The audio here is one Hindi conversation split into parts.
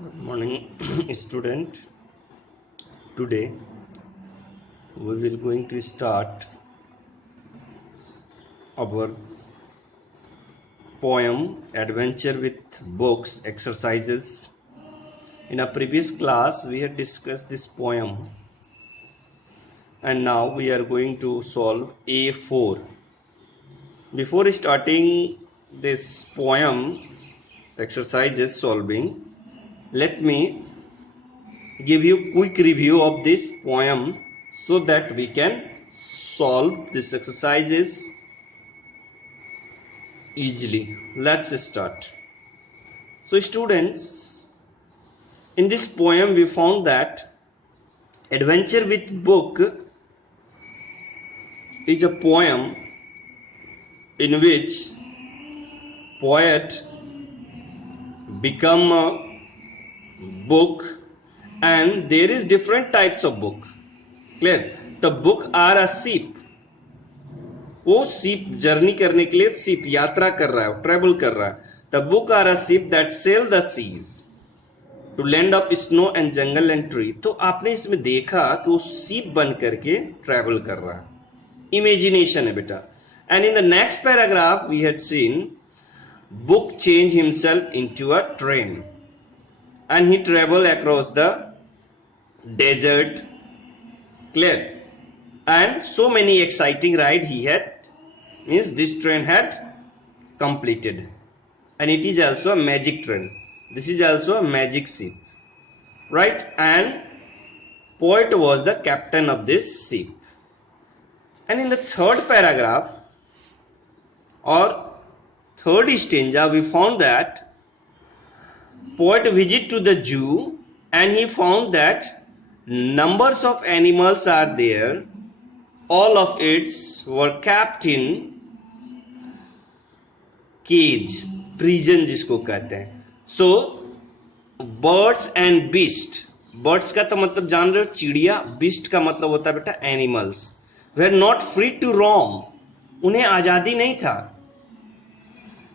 Good morning, student. Today we will going to start our poem Adventure with Books exercises. In a previous class we had discussed this poem and now we are going to solve A4. Before starting this poem exercises solving, let me give you quick review of this poem so that we can solve these exercises easily. Let's start. So students, in this poem we found that Adventure with Book is a poem in which poet become a book and there is different types of book. Clear? The book are a ship. वो शिप जर्नी करने के लिए शिप यात्रा कर रहा है, ट्रेवल कर रहा है. The book are a ship that sail the seas to land of snow and jungle and tree. तो आपने इसमें देखा कि वो शिप बन करके ट्रेवल कर रहा है. इमेजिनेशन है बेटा. And in the next paragraph we had seen book change himself into a train and he travel across the desert. Clear? And so many exciting ride he had, means this train had completed, and it is also a magic train. This is also a magic ship, right? And poet was the captain of this ship. And in the third paragraph or third stanza we found that poet visit to the zoo and he found that numbers of animals are there. All of it were kept in cage, prison जिसको कहते हैं. So birds and beast, birds का तो मतलब जान रहे हो चिड़िया, beast का मतलब होता है बेटा animals, were not free to roam. उन्हें आजादी नहीं था.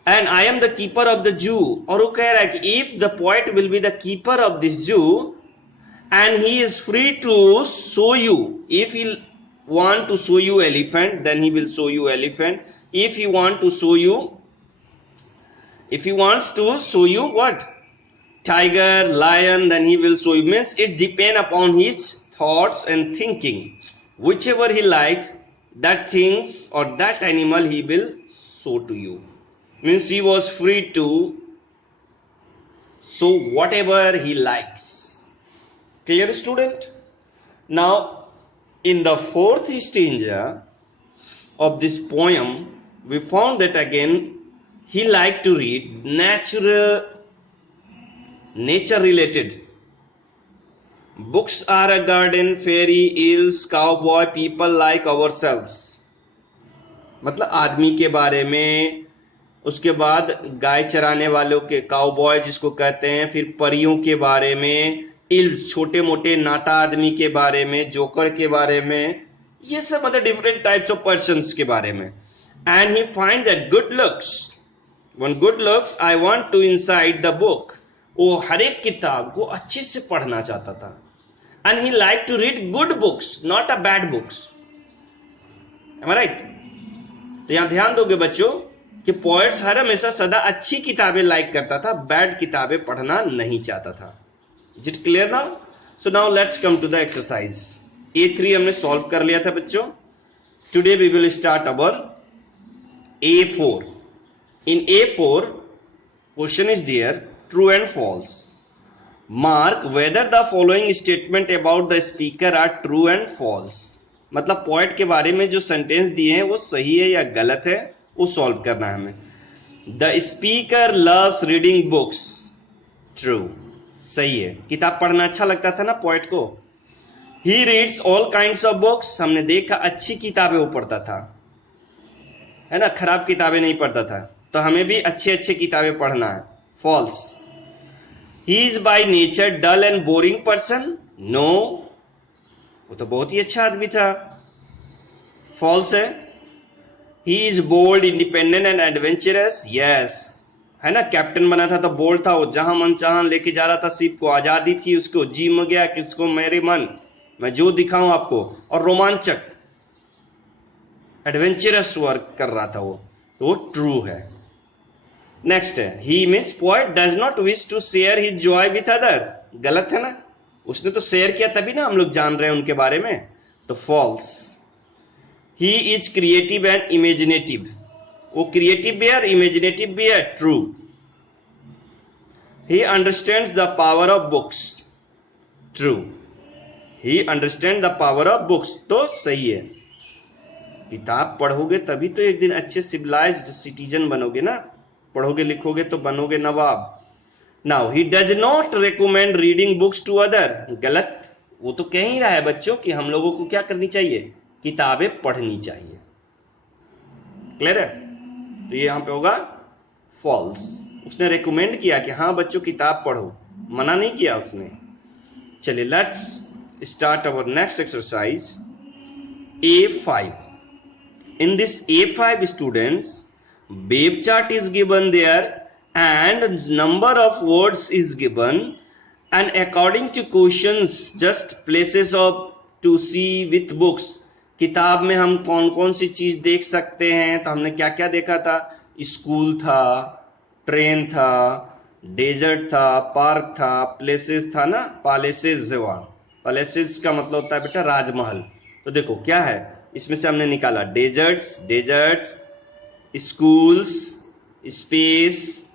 And I am the keeper of the zoo. और वो कह रहा है कि if the poet will be the keeper of this zoo and he is free to show you, if he want to show you elephant then he will show you elephant. If he want to show you, if he wants to show you what, tiger, lion, then he will show you. Means it depend upon his thoughts and thinking. Whichever he like, that things or that animal he will show to you. Means he was free to show whatever he likes. Clear, student? Now in the fourth stanza of this poem we found that again he liked to read nature related books. Are a garden, fairy, elves, cowboy, people like ourselves. मतलब आदमी के बारे में, उसके बाद गाय चराने वालों के काउबॉय जिसको कहते हैं, फिर परियों के बारे में, इल्फ छोटे मोटे नाटा आदमी के बारे में, जोकर के बारे में, ये सब मतलब डिफरेंट टाइप्स ऑफ पर्सन्स के बारे में. And he find that good looks, one good looks I want to inside the book. वो हर एक किताब को अच्छे से पढ़ना चाहता था. And he like to read good books, not a bad books. Am I right? तो यहां ध्यान दोगे बच्चों कि पोएट्स हर हमेशा सदा अच्छी किताबें लाइक करता था, बैड किताबें पढ़ना नहीं चाहता था. Is it clear now? So now let's come to the exercise. A3 हमने सॉल्व कर लिया था बच्चों. Today we will start our A4. In A4 question is there true and false. Mark whether the following statement about the speaker are true and false. मतलब पोएट के बारे में जो सेंटेंस दिए हैं वो सही है या गलत है, वो सॉल्व करना है हमें. The speaker loves reading books. True, सही है. किताब पढ़ना अच्छा लगता था ना पोएट को. He reads all kinds of books. हमने देखा अच्छी किताबें वो पढ़ता था, है ना, खराब किताबें नहीं पढ़ता था. तो हमें भी अच्छे अच्छे किताबें पढ़ना है. False. He is by nature dull and boring person. No, वो तो बहुत ही अच्छा आदमी था. फॉल्स है. He is bold, independent and adventurous. Yes. है ना, कैप्टन बना था तो बोल्ड था, वो जहां मन चाह लेके जा रहा था शिप को, आजादी थी उसको, जी म गया किसको मेरे मन, मैं जो दिखाऊं आपको, और रोमांचक एडवेंचरस वर्क कर रहा था वो, तो वो ट्रू है। नेक्स्ट है, he means poet does not wish to share his joy with other, गलत है ना, उसने तो शेयर किया तभी ना हम लोग जान रहे हैं उनके बारे में, तो false. He is creative and imaginative, वो क्रिएटिव भी है और इमेजिनेटिव भी है, true. He understands the power of books, true. He understand the power of books, तो सही है। किताब पढ़ोगे तभी तो एक दिन अच्छे सिविलाइज्ड सिटीजन बनोगे ना, पढ़ोगे लिखोगे तो बनोगे नवाब। Now he does not recommend reading books to other, गलत, वो तो कह ही रहा है बच्चों कि हम लोगों को क्या करनी चाहिए, किताबें पढ़नी चाहिए। क्लियर है, तो ये यहां पे होगा फॉल्स। उसने रिकमेंड किया कि हाँ बच्चों किताब पढ़ो, मना नहीं किया उसने। चलिए let's start our next exercise A5. In this A5 students, wave chart is given there and number of words is given, and according to questions just places of to see with books, किताब में हम कौन कौन सी चीज देख सकते हैं, तो हमने क्या क्या देखा था, स्कूल था, ट्रेन था, डेजर्ट था, पार्क था, प्लेसेस था ना, पैलेसेस, पैलेसेस का मतलब होता है बेटा राजमहल। तो देखो क्या है इसमें से हमने निकाला, डेजर्ट्स, स्कूल्स, स्पेस,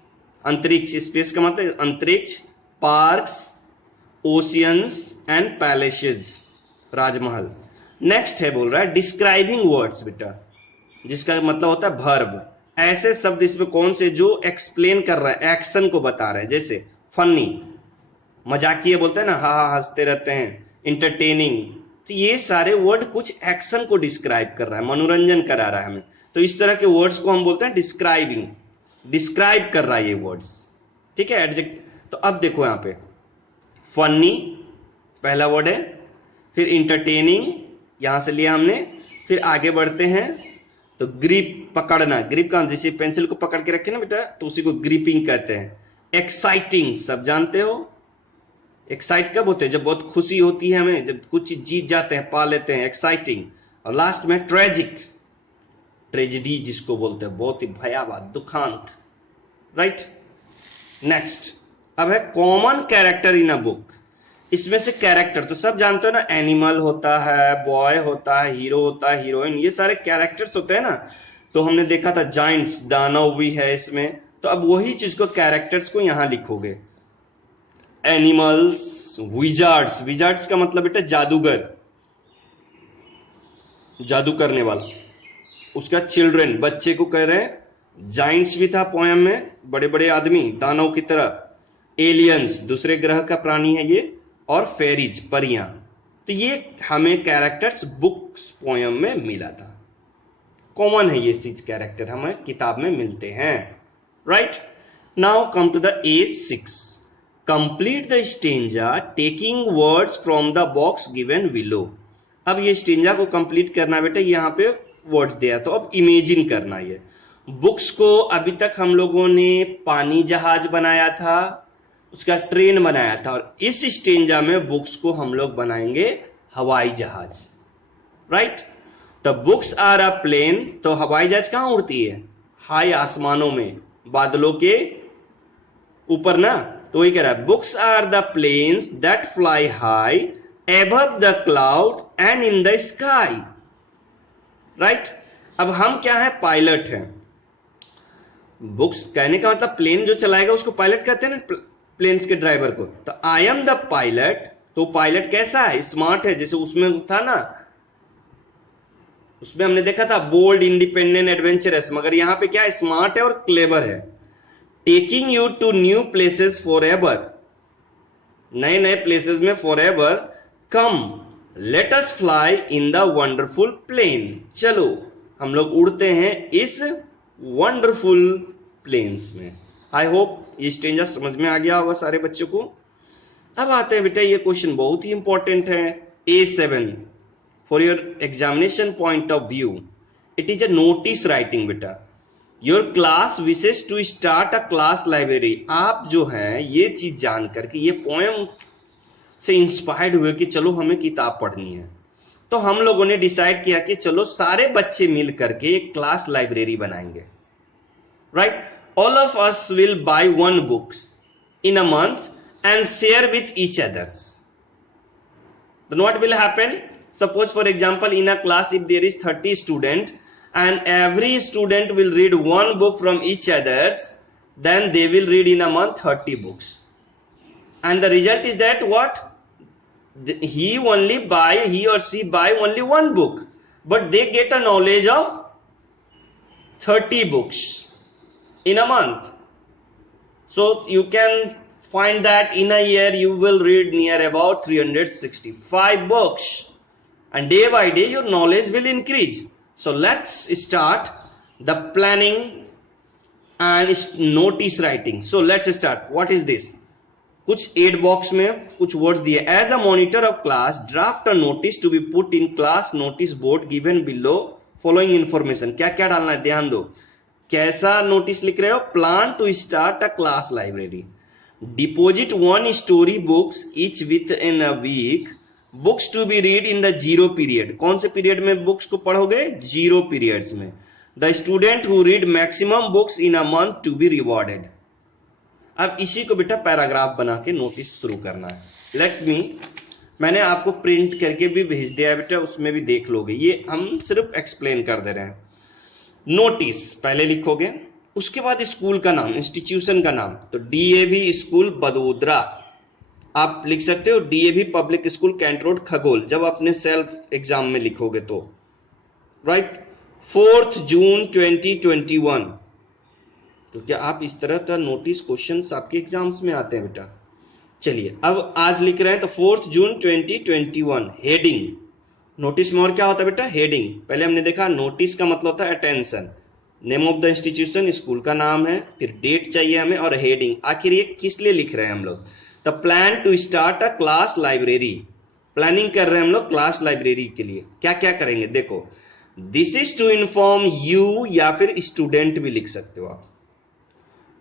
अंतरिक्ष, स्पेस का मतलब अंतरिक्ष, parks, oceans and palaces, Rajmahal. Next है बोल रहा है डिस्क्राइबिंग वर्ड्स बेटा, जिसका मतलब होता है वर्ब। ऐसे शब्द इसमें कौन से जो एक्सप्लेन कर रहे हैं, एक्शन को बता रहे हैं, जैसे फनी, मजाकिया बोलते हैं ना, हा हंसते रहते हैं, इंटरटेनिंग, तो ये सारे वर्ड कुछ एक्शन को डिस्क्राइब कर रहा है, मनोरंजन करा रहा है हमें, तो इस तरह के वर्ड्स को हम बोलते हैं डिस्क्राइबिंग, डिस्क्राइब कर रहा है ये वर्ड्स, ठीक है, एडजेक्टिव। तो अब देखो यहां पे फनी पहला वर्ड है, फिर इंटरटेनिंग यहां से लिया हमने, फिर आगे बढ़ते हैं तो ग्रिप, पकड़ना, ग्रिप का जैसे पेंसिल को पकड़ के रखे ना बेटा, तो उसी को ग्रिपिंग कहते हैं। एक्साइटिंग सब जानते हो, एक्साइट कब होते हैं, जब बहुत खुशी होती है हमें, जब कुछ चीज जीत जाते हैं, पा लेते हैं, एक्साइटिंग। और लास्ट में ट्रेजिक, ट्रेजिडी जिसको बोलते हैं, बहुत ही भयावह, दुखांत, राइट। नेक्स्ट अब है common character in a book. इसमें से कैरेक्टर तो सब जानते हो ना, एनिमल होता है, बॉय होता है, हीरो होता है, हीरोइन, ये सारे कैरेक्टर्स होते हैं ना। तो हमने देखा था जाइंट्स, दानव भी है इसमें, तो अब वही चीज को कैरेक्टर्स को यहां लिखोगे, एनिमल्स, विजार्ड्स, विजार्ड्स का मतलब बेटा जादूगर, जादू करने वाला, उसका चिल्ड्रन, बच्चे को कह रहे हैं। जाइंट्स भी था पोयम में, बड़े बड़े आदमी दानव की तरह। एलियंस दूसरे ग्रह का प्राणी है ये, और फेरीज, परियां। तो ये हमें कैरेक्टर्स बुक्स पोयम में मिला था, कॉमन है ये चीज, कैरेक्टर हमें किताब में मिलते हैं, right. Now come to the A6, complete the stanza taking words from the box given below. अब ये स्टेंजा को कंप्लीट करना बेटा, यहाँ पे वर्ड्स दिया, तो अब इमेजिन करना। ये बुक्स को अभी तक हम लोगों ने पानी जहाज बनाया था, उसका ट्रेन बनाया था, और इस स्टेंजा में बुक्स को हम लोग बनाएंगे हवाई जहाज, right. The books are a plane, तो हवाई जहाज कहां उड़ती है, हाई आसमानों में, बादलों के ऊपर ना। तो वही कह रहा है books are the planes that fly high above the cloud and in the sky, right. अब हम क्या है, पायलट हैं। बुक्स कहने का मतलब प्लेन जो चलाएगा उसको पायलट कहते हैं ना, प्लेन्स के ड्राइवर को। तो आई एम द पायलट, तो पायलट कैसा है, स्मार्ट है, जैसे उसमें था ना, उसमें हमने देखा था बोल्ड, इंडिपेंडेंट, एडवेंचरस, मगर यहां पे क्या है, स्मार्ट है और क्लेवर है। Taking you to new places forever, नए नए प्लेसेस में forever. Come let us fly in the wonderful plane, चलो हम लोग उड़ते हैं इस वंडरफुल प्लेन्स में। आई होप ये स्टेंजा समझ में आ गया होगा सारे बच्चों को। अब आते हैं बेटा, ये क्वेश्चन बहुत ही इंपॉर्टेंट है, A7 for your examination point of view. It is a notice writing बेटा। Your class wishes to start a class library. आप जो है ये चीज जान करके, ये पोएम से इंस्पायर्ड हुए कि चलो हमें किताब पढ़नी है, तो हम लोगों ने डिसाइड किया कि चलो सारे बच्चे मिल करके एक क्लास लाइब्रेरी बनाएंगे, right. All of us will by one books in a month and share with each others. Then what will happen? Suppose for example in a class if there is 30 students and every student will read one book from each others, then they will read in a month 30 books. And the result is that what? He or she buy only one book, but they get a knowledge of 30 books in a month. So you can find that in a year you will read near about 365 books, and day by day your knowledge will increase. So let's start the planning and notice writing. So let's start. What is this? कुछ एड बॉक्स में कुछ वर्ड्स दिए। As a monitor of class draft a notice to be put in class notice board given below following information. क्या क्या डालना है, ध्यान दो। कैसा नोटिस लिख रहे हो? Plan to start a class library, deposit one story books each within a week, books to be read in the zero period. कौन से पीरियड में बुक्स को पढ़ोगे? जीरो पीरियड्स में। The student who read maximum books in a month to be rewarded. अब इसी को बेटा पैराग्राफ बना के नोटिस शुरू करना है। मैंने आपको प्रिंट करके भी भेज दिया है बेटा, उसमें भी देख लोगे। ये हम सिर्फ एक्सप्लेन कर दे रहे हैं। नोटिस पहले लिखोगे, उसके बाद स्कूल का नाम, इंस्टीट्यूशन का नाम। तो डीएवी स्कूल बड़ोदरा आप लिख सकते हो, DAV public school cantt road Khagaul, जब अपने सेल्फ एग्जाम में लिखोगे तो, राइट। 4 जून 2021। तो क्या आप इस तरह का नोटिस क्वेश्चंस आपके एग्जाम्स में आते हैं बेटा? चलिए अब आज लिख रहे हैं तो 4 जून 2021। हेडिंग, नोटिस में और क्या होता है बेटा? हेडिंग। पहले हमने देखा नोटिस का मतलब होता है attention, name of the institution, school का नाम है, फिर डेट चाहिए हमें, और हेडिंग। आखिर ये किस लिए लिख रहे हैं हम लोग? The plan to start a class library, planning कर रहे हैं हम लोग क्लास लाइब्रेरी के लिए। क्या क्या करेंगे देखो, this is to inform you, या फिर स्टूडेंट भी लिख सकते हो आप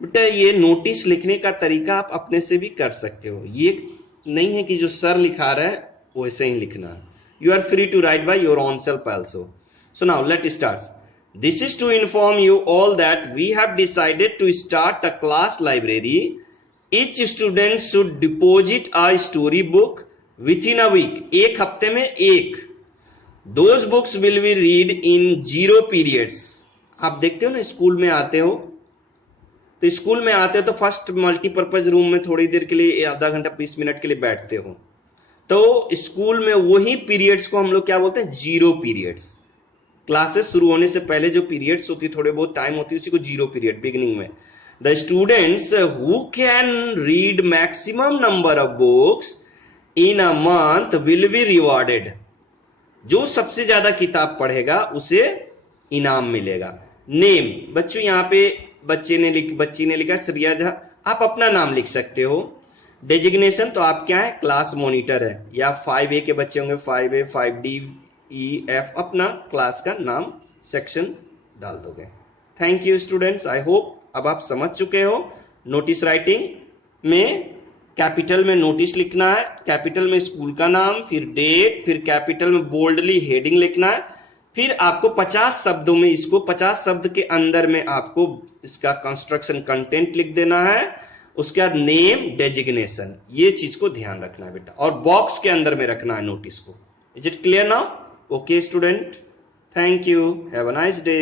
बेटा। ये नोटिस लिखने का तरीका आप अपने से भी कर सकते हो, ये नहीं है कि जो सर लिखा रहा है वैसे ही लिखना है। You are free to write by your own self also. So now let start. This is to inform you all that we have decided to start a class library. Each student should deposit a story book within a week, एक हफ्ते में एक। Those books will be read in zero periods. आप देखते हो ना, स्कूल में आते हो तो स्कूल में आते हो तो फर्स्ट मल्टीपर्पज रूम में थोड़ी देर के लिए, आधा घंटा 20 मिनट के लिए बैठते हो। तो स्कूल में वही पीरियड्स को हम लोग क्या बोलते हैं? Zero periods. क्लासेस शुरू होने से पहले जो पीरियड्स होती है, थोड़े बहुत टाइम होती है, उसी को जीरो पीरियड बिगिनिंग में। The students who can read maximum number of books in a month will be rewarded. जो सबसे ज्यादा किताब पढ़ेगा उसे इनाम मिलेगा। नेम, बच्चों यहाँ पे बच्ची ने लिखा श्रिया झा, आप अपना नाम लिख सकते हो। डेजिग्नेशन तो आप क्या है? क्लास मॉनिटर है, या 5A के बच्चे होंगे 5A 5D EF, अपना क्लास का नाम सेक्शन डाल दोगे। Thank you students, I hope अब आप समझ चुके हो। नोटिस राइटिंग में कैपिटल में नोटिस लिखना है, कैपिटल में स्कूल का नाम, फिर डेट, फिर कैपिटल में बोल्डली हेडिंग लिखना है, फिर आपको 50 शब्दों में, इसको 50 शब्द के अंदर में आपको इसका कंस्ट्रक्शन कंटेंट लिख देना है। उसके बाद नेम, डेजिग्नेशन, ये चीज को ध्यान रखना है बेटा, और बॉक्स के अंदर में रखना है नोटिस को। Is it clear now? Okay student, thank you, have a nice day.